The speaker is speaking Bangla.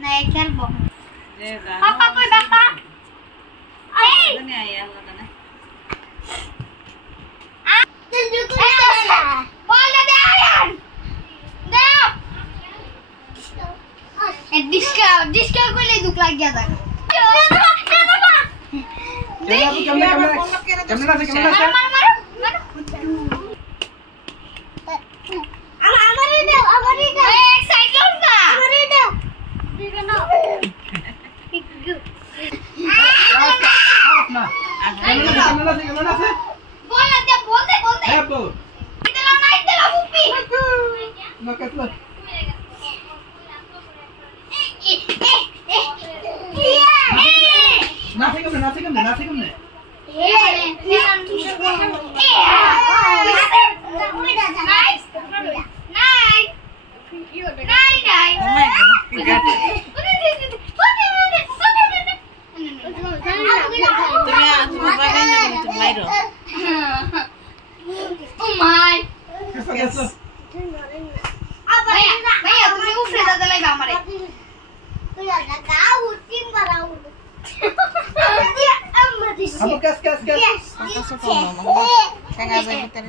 না খেলবো পাপা কই বাবা এই জানি আয়া লাগা না বল দে আয়ান দাও এ ডিসকা কইলে দুখ লাগিয়া যায় কেমন আছে আমারে দাও এক সাইড লও না আমারে দাও দিকে নাও না কেমন আছে বল দে হ্যাঁ বল দিলা নাই দিলা বুপি না কেটলা না কেমনে Kamu kes. Sengaja